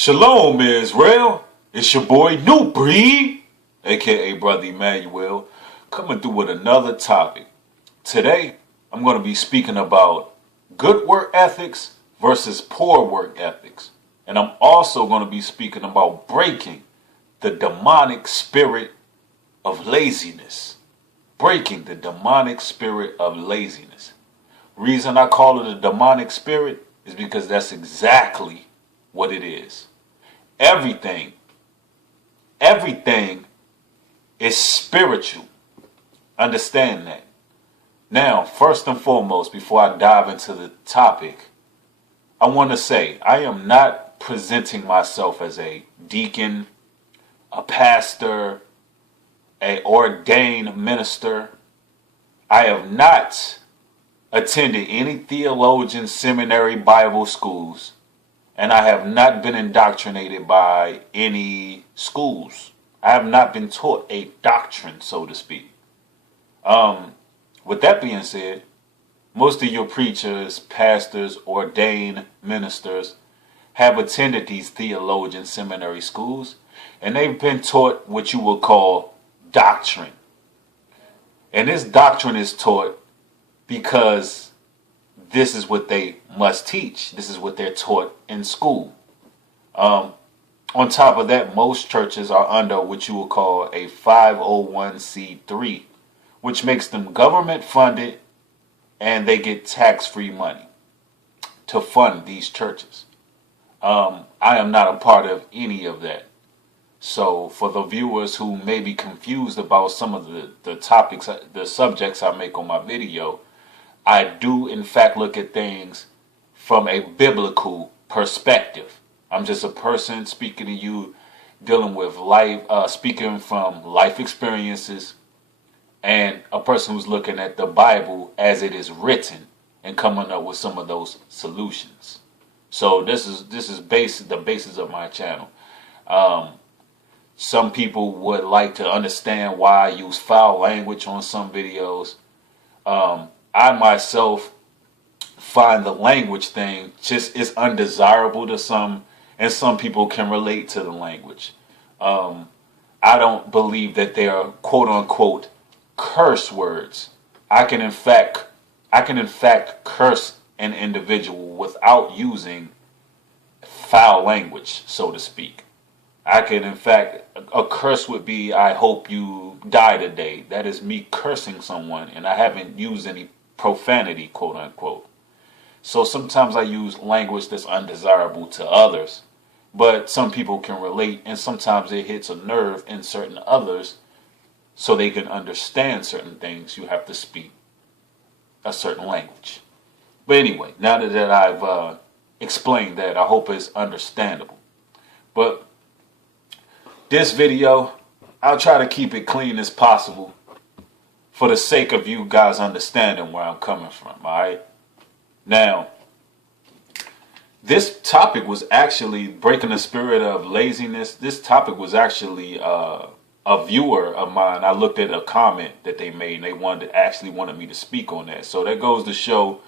Shalom, Israel. It's your boy New Breed, aka Brother Emmanuel, coming through with another topic. Today, I'm going to be speaking about good work ethics versus poor work ethics. And I'm also going to be speaking about breaking the demonic spirit of laziness. Breaking the demonic spirit of laziness. Reason I call it a demonic spirit is because that's exactly what it is. Everything is spiritual. Understand that. Now, first and foremost, before I dive into the topic, I want to say I am not presenting myself as a deacon, a pastor, an ordained minister. I have not attended any theologian seminary Bible schools, and I have not been indoctrinated by any schools. I have not been taught a doctrine, so to speak. With that being said, most of your preachers, pastors, ordained ministers have attended these theologian seminary schools, and they've been taught what you would call doctrine. And this doctrine is taught because this is what they must teach. This is what they're taught in school. On top of that, most churches are under what you will call a 501c3, which makes them government funded, and they get tax-free money to fund these churches. I am not a part of any of that. So for the viewers who may be confused about some of the topics, the subjects I make on my video, I do in fact look at things from a biblical perspective. I'm just a person speaking to you, dealing with life, speaking from life experiences, and a person who's looking at the Bible as it is written and coming up with some of those solutions. So this is the basis of my channel. Some people would like to understand why I use foul language on some videos. I myself find the language thing just is undesirable to some, and some people can relate to the language. I don't believe that they are quote unquote curse words. I can in fact curse an individual without using foul language, so to speak. I can in fact, a curse would be, I hope you die today. That is me cursing someone, and I haven't used any profanity, quote unquote. So sometimes I use language that's undesirable to others, but some people can relate, and sometimes it hits a nerve in certain others, so they can understand certain things. You have to speak a certain language. But anyway, now that I've explained that, I hope it's understandable. But this video, I'll try to keep it clean as possible for the sake of you guys understanding where I'm coming from, alright? Now, this topic was actually breaking the spirit of laziness. This topic was actually a viewer of mine. I looked at a comment that they made, and they wanted me to speak on that. So that goes to show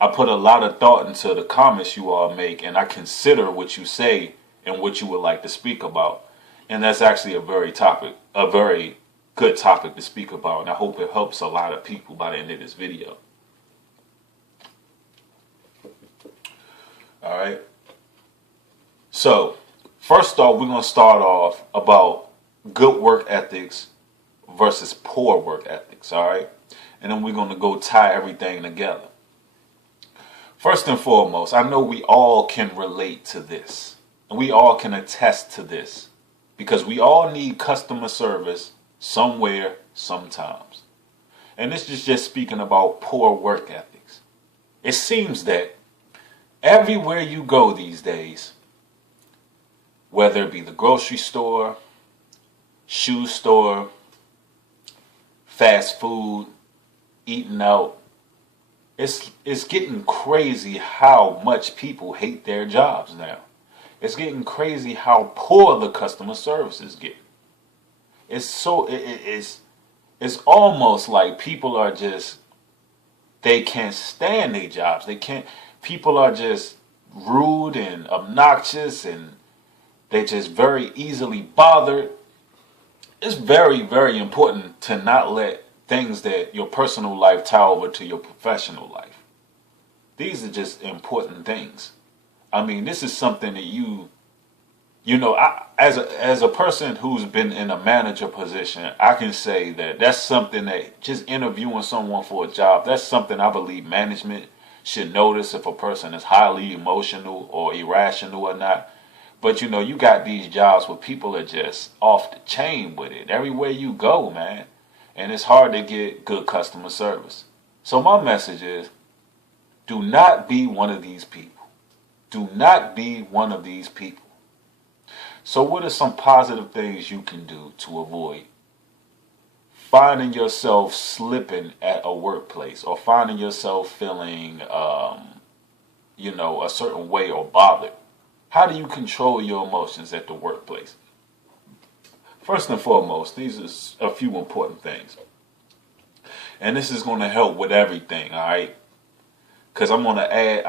I put a lot of thought into the comments you all make, and I consider what you say and what you would like to speak about. And that's actually a very good topic to speak about, and I hope it helps a lot of people by the end of this video. Alright. So, first off, we're going to start off about good work ethics versus poor work ethics, alright? And then we're going to go tie everything together. First and foremost, I know we all can relate to this, and we all can attest to this, because we all need customer service somewhere, sometimes. And this is just speaking about poor work ethics. It seems that everywhere you go these days, whether it be the grocery store, shoe store, fast food, eating out, it's getting crazy how much people hate their jobs now. It's getting crazy how poor the customer service is getting. It's almost like people are just, they can't stand their jobs. People are just rude and obnoxious, and They just very easily bothered. It's very, very important to not let things that your personal life tie over to your professional life. These are just important things. I mean, this is something that as a person who's been in a manager position, I can say that that's something that just interviewing someone for a job, that's something I believe management should notice if a person is highly emotional or irrational or not. But you got these jobs where people are just off the chain with it. Everywhere you go, man. And it's hard to get good customer service. So my message is, do not be one of these people. Do not be one of these people. So what are some positive things you can do to avoid finding yourself slipping at a workplace or finding yourself feeling, a certain way or bothered? How do you control your emotions at the workplace? First and foremost, these are a few important things. And this is going to help with everything, all right? Because I'm going to add,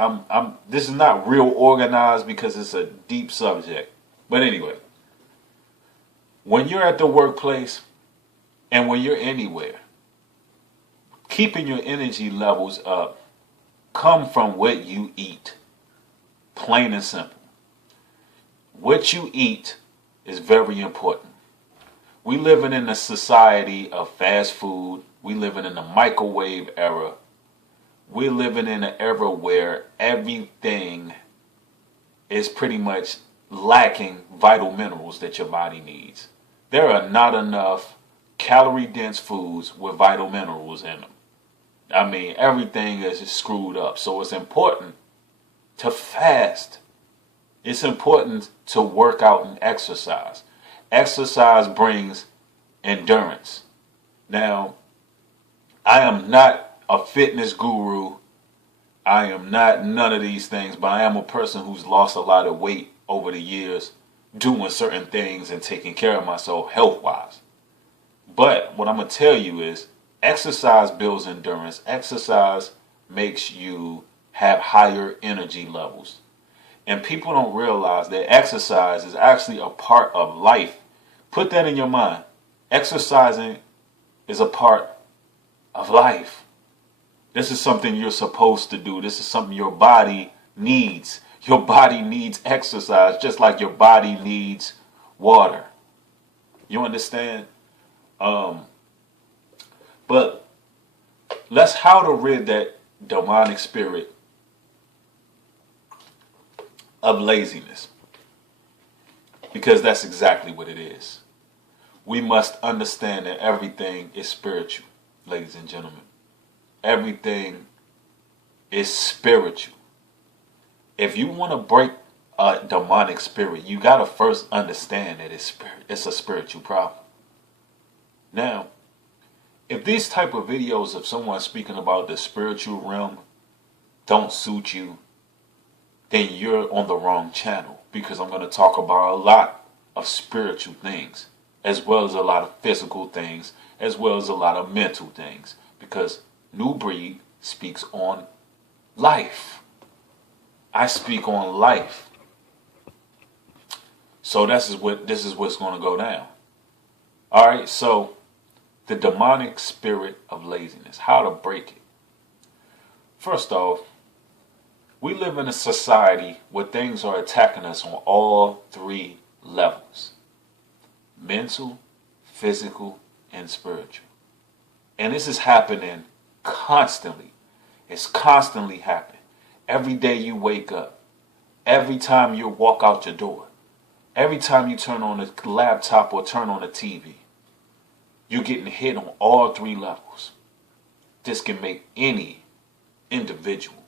this is not real organized because it's a deep subject. But anyway, when you're at the workplace and when you're anywhere, keeping your energy levels up come from what you eat. Plain and simple. What you eat is very important. We living in a society of fast food. We living in a microwave era. We're living in an era where everything is pretty much lacking vital minerals that your body needs. There are not enough calorie-dense foods with vital minerals in them. I mean, everything is just screwed up. So it's important to fast. It's important to work out and exercise. Exercise brings endurance. Now, I am not a fitness guru. I am not none of these things, but I am a person who's lost a lot of weight over the years doing certain things and taking care of myself health-wise. But what I'm going to tell you is exercise builds endurance. Exercise makes you have higher energy levels. And people don't realize that exercise is actually a part of life. Put that in your mind. Exercising is a part of life. This is something you're supposed to do. This is something your body needs. Your body needs exercise just like your body needs water. You understand? But let's how to rid that demonic spirit of laziness. Because that's exactly what it is. We must understand that everything is spiritual, ladies and gentlemen. Everything is spiritual. If you want to break a demonic spirit, you got to first understand that it's a spiritual problem. Now, if these type of videos of someone speaking about the spiritual realm don't suit you, then you're on the wrong channel, because I'm going to talk about a lot of spiritual things, as well as a lot of physical things, as well as a lot of mental things, because New Breed speaks on life. I speak on life. So this is what's going to go down. All right, so the demonic spirit of laziness, how to break it. First off, we live in a society where things are attacking us on all three levels: mental, physical, and spiritual. And this is happening constantly. It's constantly happening. Every day you wake up, every time you walk out your door, every time you turn on a laptop or turn on a TV, you're getting hit on all three levels. This can make any individual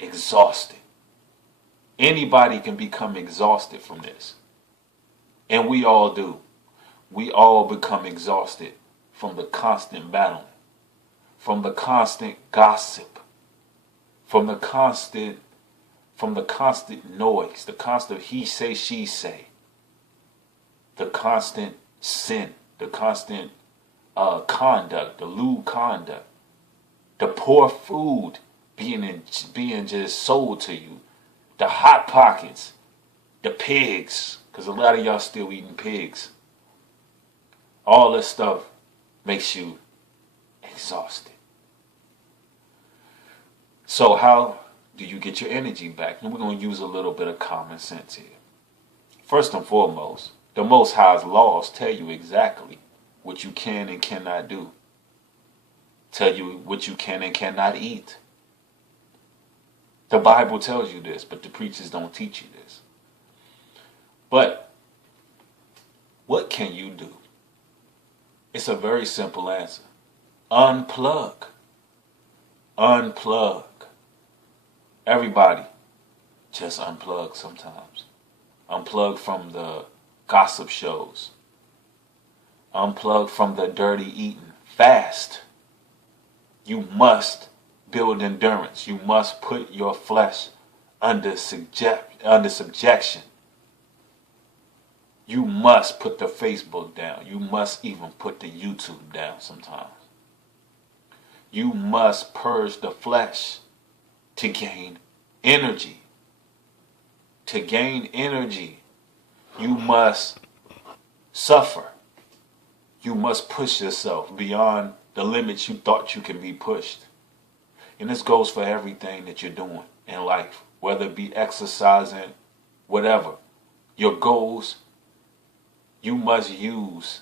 exhausted. Anybody can become exhausted from this. And we all do. We all become exhausted from the constant battling, from the constant gossip, from the constant noise, the constant he say, she say, the constant sin, the constant conduct, the lewd conduct, the poor food being just sold to you, the hot pockets, the pigs, Because a lot of y'all still eating pigs. All this stuff makes you exhausted. So how do you get your energy back? And we're going to use a little bit of common sense here. First and foremost, the Most High's laws tell you exactly what you can and cannot do. Tell you what you can and cannot eat. The Bible tells you this, but the preachers don't teach you this. But what can you do? It's a very simple answer. Unplug. Unplug. Everybody just unplug sometimes. Unplug from the gossip shows. Unplug from the dirty eating. Fast. You must build endurance. You must put your flesh under subjection. You must put the Facebook down. You must even put the YouTube down sometimes. You must purge the flesh to gain energy. To gain energy, you must suffer. You must push yourself beyond the limits you thought you can be pushed. And this goes for everything that you're doing in life, whether it be exercising, whatever. Your goals, you must use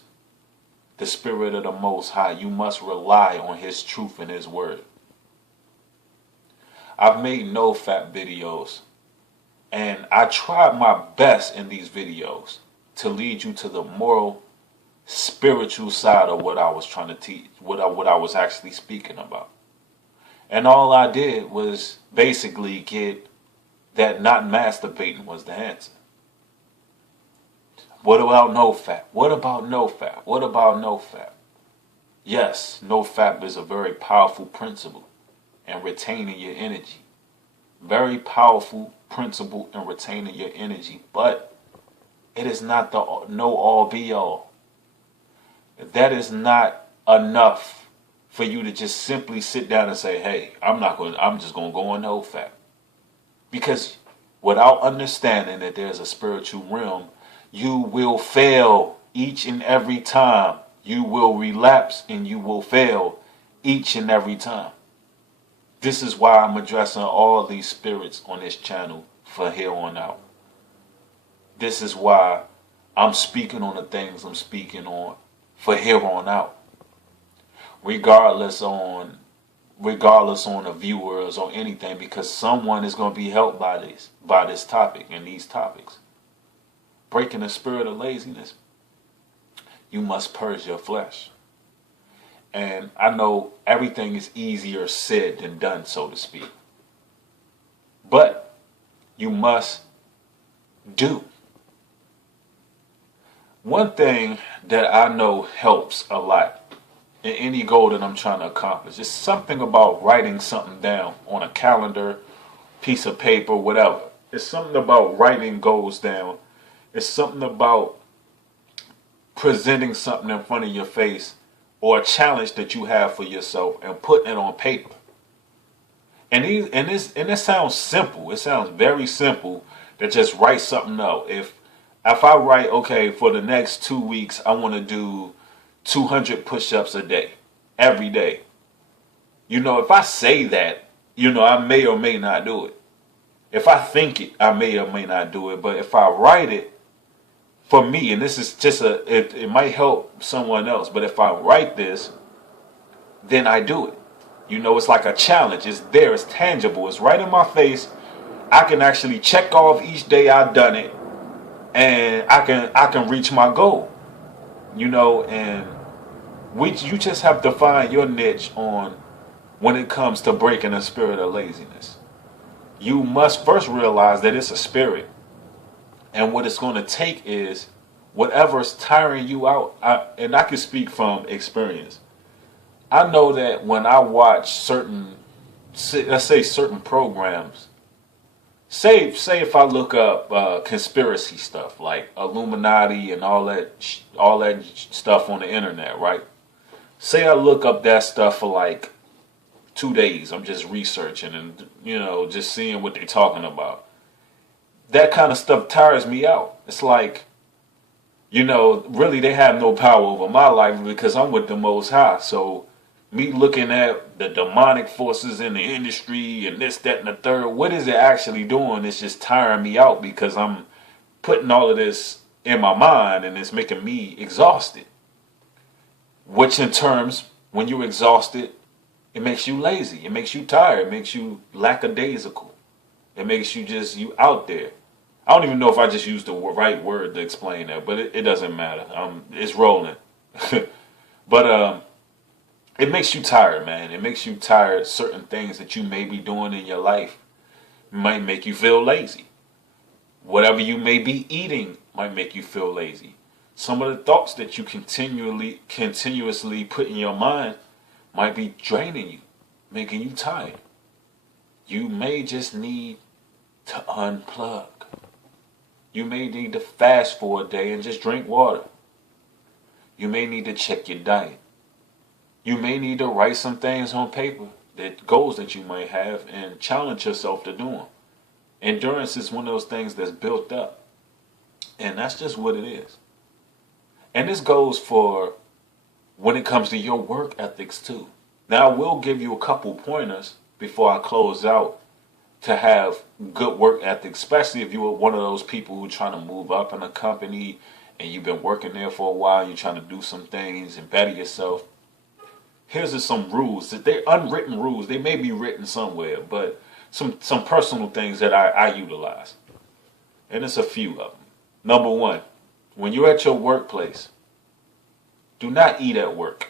the Spirit of the Most High. You must rely on His truth and His word. I've made no fat videos, and I tried my best in these videos to lead you to the moral, spiritual side of what I was trying to teach, what I was actually speaking about. And all I did was basically get that not masturbating was the answer. What about no fap? What about no fap? What about no fap? Yes, no fap is a very powerful principle in retaining your energy. Very powerful principle in retaining your energy. But it is not the no all be all. That is not enough for you to just simply sit down and say, hey, I'm just going to go on no fap. Because without understanding that there's a spiritual realm, you will fail each and every time. You will relapse and you will fail each and every time. This is why I'm addressing all these spirits on this channel from here on out. This is why I'm speaking on the things I'm speaking on for here on out. Regardless on the viewers or anything, because someone is going to be helped by this topic and these topics. Breaking the spirit of laziness, you must purge your flesh. And I know everything is easier said than done, so to speak. But you must do. One thing that I know helps a lot in any goal that I'm trying to accomplish is something about writing something down on a calendar, piece of paper, whatever. It's something about writing goals down. It's something about presenting something in front of your face or a challenge that you have for yourself and putting it on paper. And it sounds simple. It sounds very simple to just write something out. If I write, okay, for the next 2 weeks, I want to do 200 push-ups a day, every day. If I say that, I may or may not do it. If I think it, I may or may not do it. But if I write it, for me, and this is just it might help someone else, but if I write this, then I do it. It's like a challenge. It's there. It's tangible. It's right in my face. I can actually check off each day I've done it, and I can reach my goal. And you just have to find your niche on when it comes to breaking the spirit of laziness. You must first realize that it's a spirit. And what it's going to take is whatever's tiring you out. And I can speak from experience. I know that when I watch certain programs, say if I look up conspiracy stuff like Illuminati and all that stuff on the internet, right? Say I look up that stuff for like 2 days. I'm just researching and just seeing what they're talking about. that kind of stuff tires me out. It's like, really they have no power over my life because I'm with the Most High. So me looking at the demonic forces in the industry and this, that, and the third, what is it actually doing? It's just tiring me out because I'm putting all of this in my mind and it's making me exhausted. Which in terms, when you're exhausted, it makes you lazy. It makes you tired. It makes you lackadaisical. It makes you out there. I don't even know if I just used the right word to explain that, but it doesn't matter. It's rolling. But it makes you tired, man. It makes you tired. Certain things that you may be doing in your life might make you feel lazy. Whatever you may be eating might make you feel lazy. Some of the thoughts that you continuously put in your mind might be draining you, making you tired. You may just need to unplug. You may need to fast for a day and just drink water. You may need to check your diet. You may need to write some things on paper, that goals that you might have, and challenge yourself to do them. Endurance is one of those things that's built up. And that's just what it is. And this goes for when it comes to your work ethics too. Now I will give you a couple pointers before I close out to have good work ethics, especially if you're one of those people who are trying to move up in a company and you've been working there for a while, you're trying to do some things and better yourself. Here's just some rules. They're unwritten rules. They may be written somewhere, but some personal things that I utilize. And it's a few of them. Number one, when you're at your workplace, do not eat at work.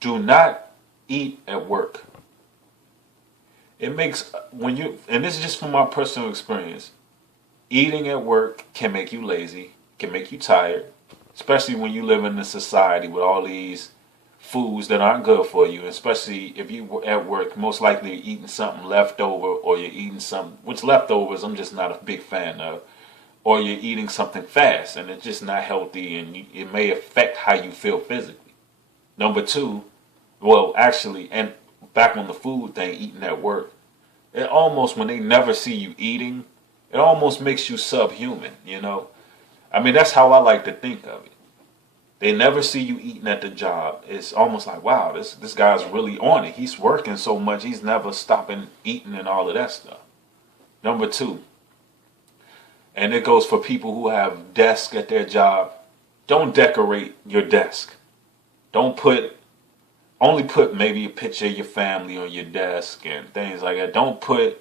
Do not eat at work. It makes, and this is just from my personal experience, eating at work can make you lazy, can make you tired, especially when you live in a society with all these foods that aren't good for you, especially if you were at work, most likely you're eating something leftover, or you're eating something, which leftovers I'm just not a big fan of, or you're eating something fast and it's just not healthy and it may affect how you feel physically. Number two, and back on the food thing, eating at work, it almost, when they never see you eating, it almost makes you subhuman, I mean, that's how I like to think of it. They never see you eating at the job. It's almost like, wow, this guy's really on it. He's working so much, he's never stopping eating and all of that stuff. Number two, and it goes for people who have desks at their job, don't decorate your desk. Only put maybe a picture of your family on your desk and things like that. Don't put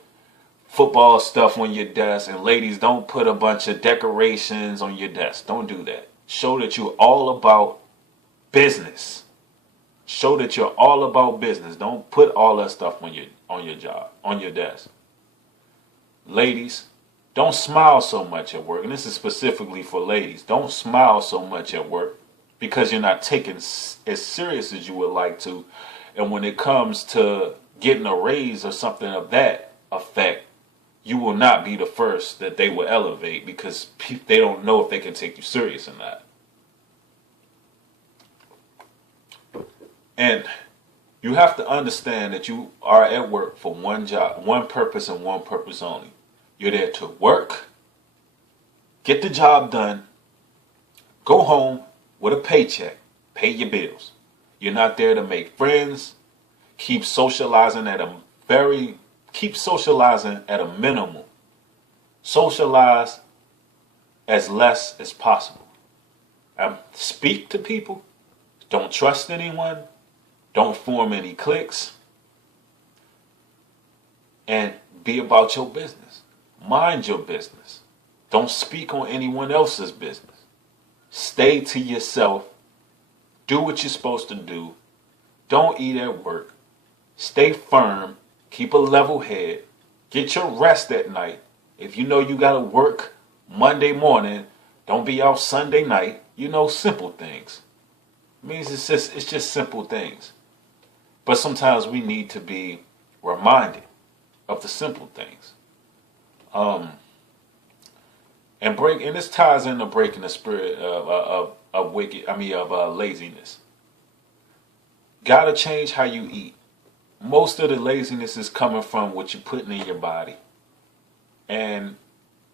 football stuff on your desk. And ladies, don't put a bunch of decorations on your desk. Don't do that. Show that you're all about business. Show that you're all about business. Don't put all that stuff on your job, on your desk. Ladies, don't smile so much at work. And this is specifically for ladies. Don't smile so much at work because you're not taken as serious as you would like to. And when it comes to getting a raise or something of that effect, you will not be the first that they will elevate because they don't know if they can take you serious or not. And you have to understand that you are at work for one job, one purpose and one purpose only. You're there to work, get the job done, go home with a paycheck, pay your bills. You're not there to make friends. Keep socializing at a minimum. Socialize as less as possible. Speak to people. Don't trust anyone. Don't form any cliques. And be about your business. Mind your business. Don't speak on anyone else's business. Stay to yourself. Do what you're supposed to do. Don't eat at work. Stay firm. Keep a level head. Get your rest at night. If you know you got to work Monday morning, don't be out Sunday night. Simple things. It means it's just simple things. But sometimes we need to be reminded of the simple things. And this ties into breaking the spirit of laziness. Gotta change how you eat. Most of the laziness is coming from what you're putting in your body. And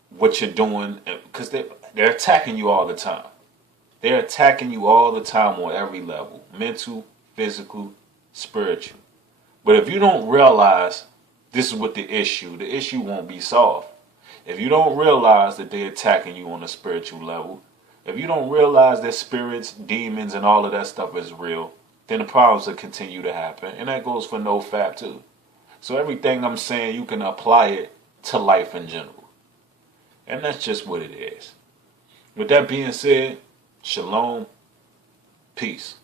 what you're doing, because they're attacking you all the time. They're attacking you all the time on every level, mental, physical, spiritual. But if you don't realize this is what the issue won't be solved. If you don't realize that they're attacking you on a spiritual level, if you don't realize that spirits, demons, and all of that stuff is real, then the problems will continue to happen. And that goes for no fap too. So everything I'm saying, you can apply it to life in general. And that's just what it is. With that being said, shalom, peace.